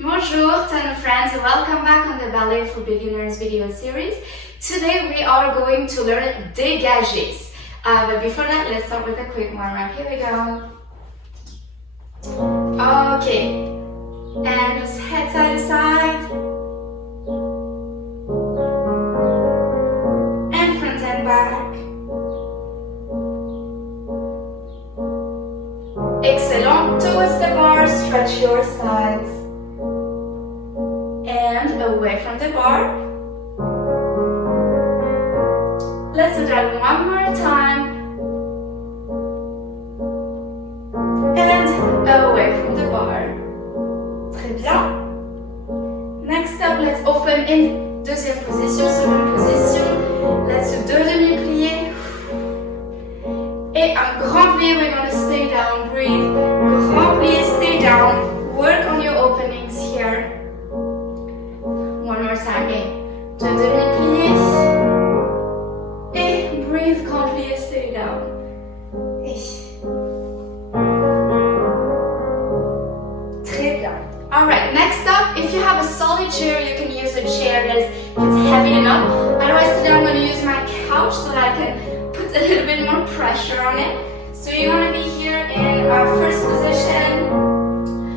Bonjour, ton friends, welcome back on the Ballet for Beginners video series. Today we are going to learn Dégagés. But before that, let's start with a quick warm-up. Here we go. Okay, and just head side to side. And front and back. Excellent. Towards the bar, stretch your sides. And away from the bar. Let's do that one more time. And away from the bar. Très bien. Next up, let's open in deuxième position, seconde position. Let's do deux demi-pliés. Et un grand plié, we're going to stay down, breathe. Grand plié, stay down. Work on your openings here. One more time, et deux demi-pliés. Et breathe, grand plié, stay down. Très bien. Alright, next up, if you have a solid chair, you can use a chair that's heavy enough. Otherwise, today I'm going to use my couch so that I can put a little bit more pressure on it. So you're going to be here in our first position.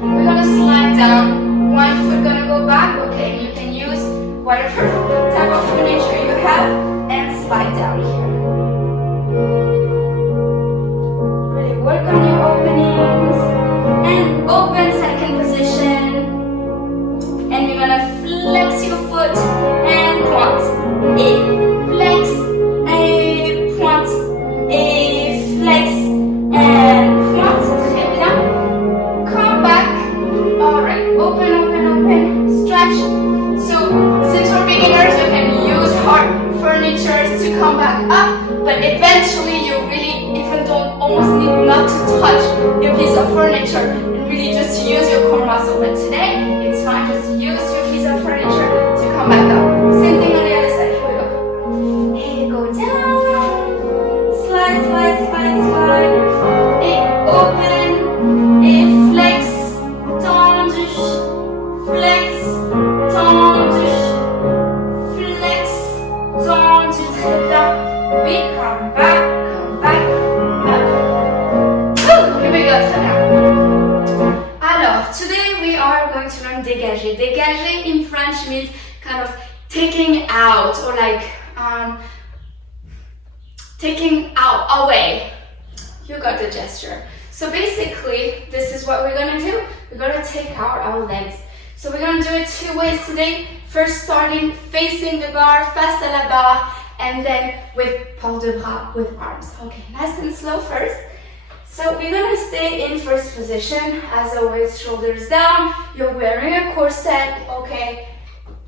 We're going to slide down. One foot going to go back. Okay, you can use whatever type of furniture you have and slide down here. Really work on your openings. And open second position. And you're going to flex your foot and point. Et flex. Et point. Et flex. And point. Très bien. Come back. Alright. Open, open, open. Stretch. So, since we're beginners, you can use hard furniture to come back up. But eventually, you really even don't almost need not to touch your piece of furniture and really just use your core muscle. But today, it's fine. Just use your piece of furniture to come back up. Same thing on the other side. Here we go. Hey, go down. Slide, slide, slide, slide. Et open. Et flex. Tendu. Flex. Tendu. Flex. Tendu. Très bien. We come back. Come back. Up. Here we go. Très bien. Alors, today we are going to learn dégager. Dégager in French means kind of taking out or like taking out, away. You got the gesture. So basically, this is what we're going to do. We're going to take out our legs. So we're going to do it two ways today. First starting facing the bar, face à la barre, and then with port de bras, with arms. Okay, nice and slow first. So we're going to stay in first position. As always, shoulders down. You're wearing a corset, okay?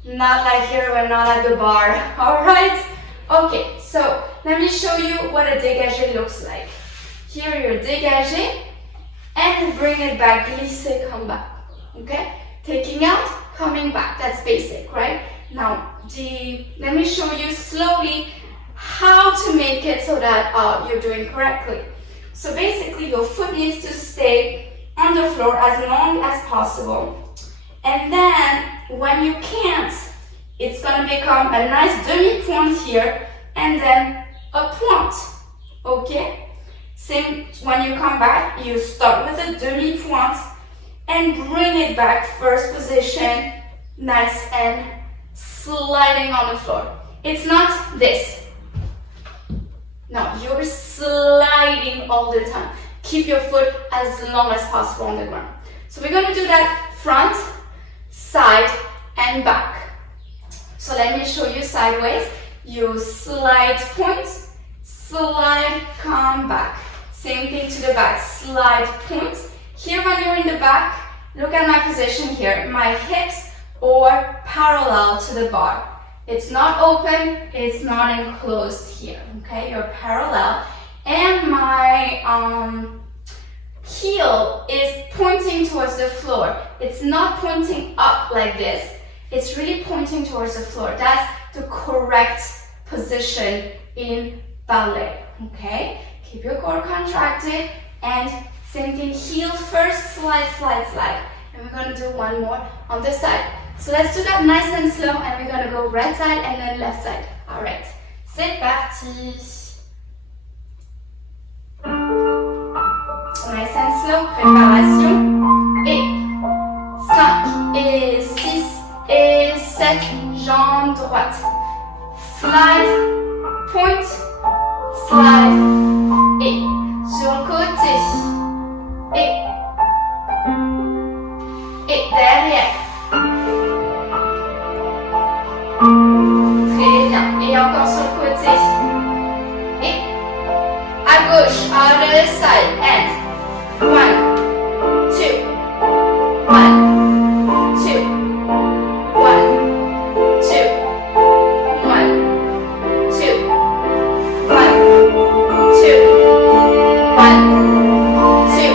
Not like here, we're not at the bar, all right? Okay, so let me show you what a dégagé looks like. Here you're dégagé, and bring it back, glisser, come back, okay? Taking out, coming back, that's basic, right? Now, let me show you slowly how to make it so that you're doing correctly. So basically, your foot needs to stay on the floor as long as possible. And then, when you can't, it's going to become a nice demi-pointe here, and then a pointe, okay? Same, when you come back, you start with a demi-pointe, and bring it back, first position, nice and sliding on the floor. It's not this. No, you're sliding all the time. Keep your foot as long as possible on the ground. So we're going to do that front, side, and back. So let me show you sideways. You slide, point, slide, come back. Same thing to the back, slide, point. Here when you're in the back, look at my position here. My hips are parallel to the bar. It's not open, it's not enclosed here, okay? You're parallel. And my heel is pointing towards the floor. It's not pointing up like this. It's really pointing towards the floor. That's the correct position in ballet, okay? Keep your core contracted and same thing, heel first, slide, slide, slide. and we're going to do one more on this side. So let's do that nice and slow, and we're going to go right side and then left side. Alright, c'est parti. Nice and slow, préparation. Et 5, et 6, et 7, jambe droite. Slide, point, slide, et sur le côté. Et derrière. Très bien. Et encore sur le côté. Et à gauche, other side. And 1, 2, 1, 2, 1, 2, 1, 2, 1, 2, 1, 2,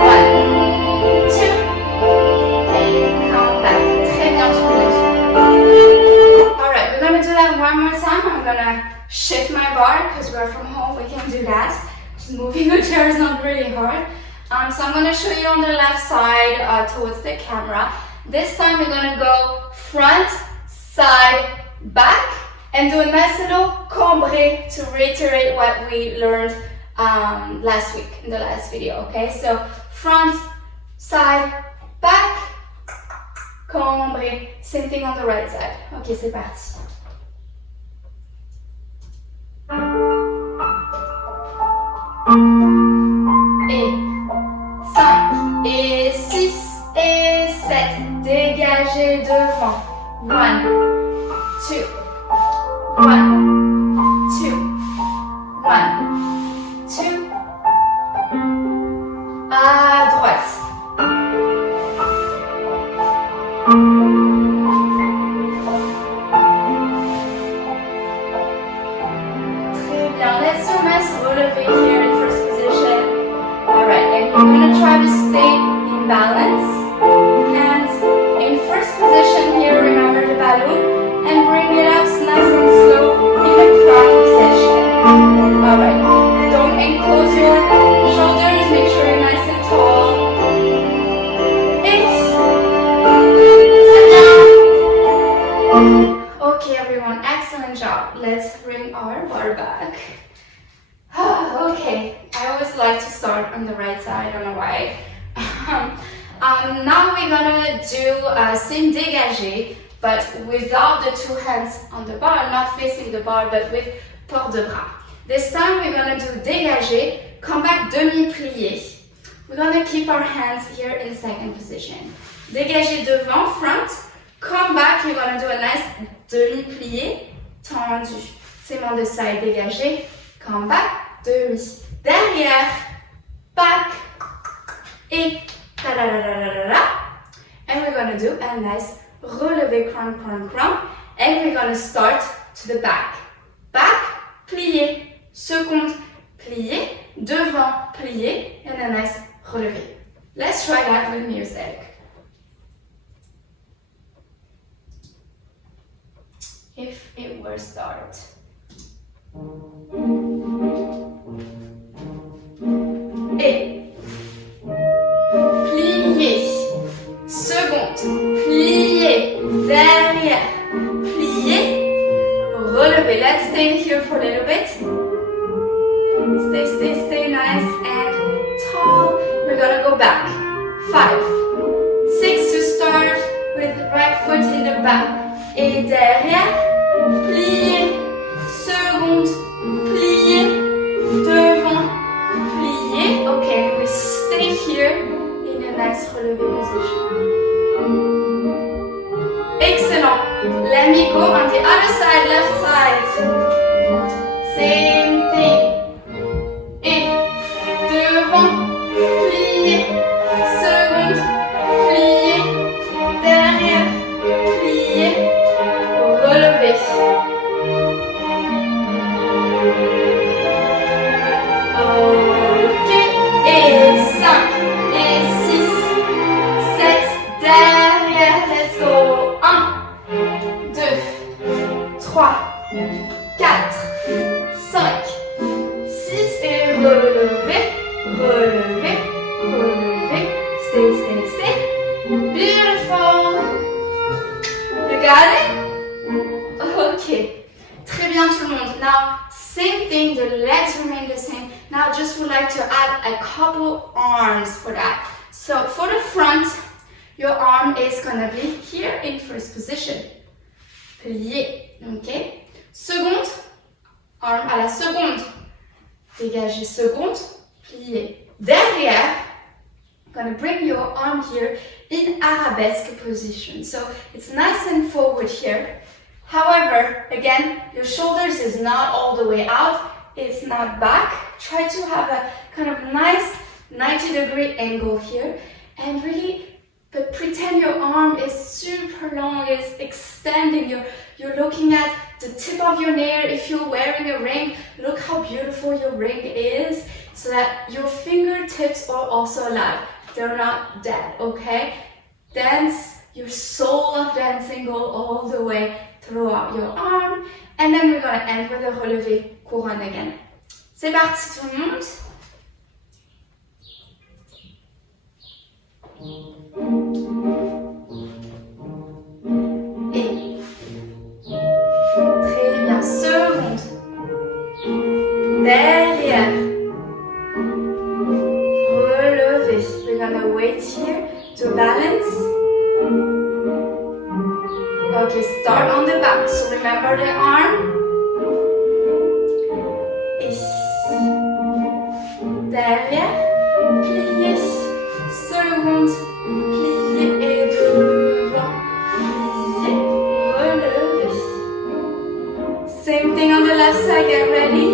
1, 2, and come back. Très bien, tout le monde. Alright, we're gonna do that one more time. I'm gonna shift my bar because we're from home. We can do that. Just moving the chair is not really hard. So I'm gonna show you on the left side towards the camera. This time we're gonna go front, side, back, and do a nice little cambré to reiterate what we learned last week in the last video, okay? So front, side, back, cambré, same thing on the right side. Ok, c'est parti. Et 5, et 6, et 7, dégagez devant. 1, 2, 1, 2, 1, 2, à droite. Très bien, let's do a nice relevé here in first position. Alright, and you're going to try to stay in balance. Hands in first position here, remember the balloon, and bring it up nice and slow in a crown position. Alright, don't enclose your shoulders, make sure you're nice and tall. Okay everyone, excellent job. Let's bring our bar back. Okay, I always like to start on the right side, I don't know why. Now we're gonna do same dégagé, but without the two hands on the bar, not facing the bar, but with port de bras. This time we're gonna do dégagé, come back demi-plié. We're gonna keep our hands here in second position. Dégagé devant, front, come back, you're gonna do a nice demi-plié, tendu. C'est mon de side dégagé, come back, demi. Derrière, back, et ta-da-da-da-da-da-da. And we're gonna do a nice relevé, crown, crown, crown. And we're gonna start to the back. Back, plié, seconde, plié, devant, plié, and a nice relevé. Let's try that with music. If it were start. Et plié, seconde, plié, derrière, plié, relevé. Let's stay here for a little bit. Stay nice and tall. We're gonna go back. 5, 6 to start with right foot in the back. Et derrière, plié, seconde, plié, devant, plié. Okay, we stay here in a nice relevé position. Excellent. Let me go on the other side, left side. Same thing. Et devant, plié, seconde, plié, derrière, plié, relevé. Ok. Et 5, et 6, 7, derrière, let's go. 1, 2, 3, 4, 5, 6 et relevé, relevé, relevé, stay, stay, stay. bien tout le monde. Now, same thing, the legs remain the same. Now, just would like to add a couple arms for that. So, for the front, your arm is gonna be here in first position. Plié, ok? Seconde, arm à la seconde. Dégagez seconde, plié. Derrière, gonna bring your arm here in arabesque position. So it's nice and forward here. However, again, your shoulders is not all the way out. It's not back. Try to have a kind of nice 90-degree angle here. And really, but pretend your arm is super long, it's extending. You're looking at the tip of your nail. If you're wearing a ring, look how beautiful your ring is, so that your fingertips are also alive. They're not dead, okay? Dance your soul of dancing, go all the way throughout your arm. And then we're gonna end with a relevé couronne again. C'est parti tout le monde. Et très bien, seconde. Derrière. Relevé. We're gonna wait here to balance. Okay, start on the back. So remember the arm. Et derrière. Plié. Seconde. Plié et devant. Plié. Relevé. Same thing on the left side. Get ready.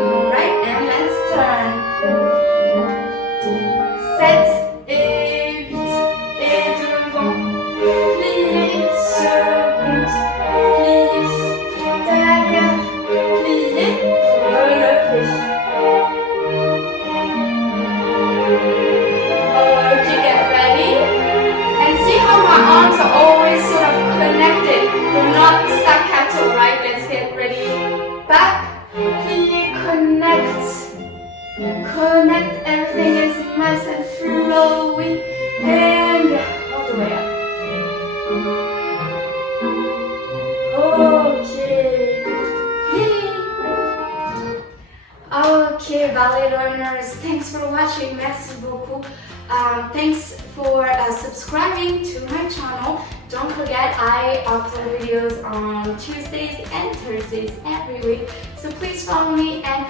Alright, and let's turn. 7. Connect, everything is nice and flowy, and all the way up. Okay. Yay. Okay, ballet learners, thanks for watching. Merci beaucoup. Thanks for subscribing to my channel. Don't forget, I upload videos on Tuesdays and Thursdays every week. So please follow me and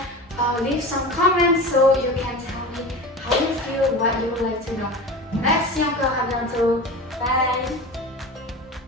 leave some comments so you can tell me how you feel, what you would like to know. Merci encore, à bientôt. Bye.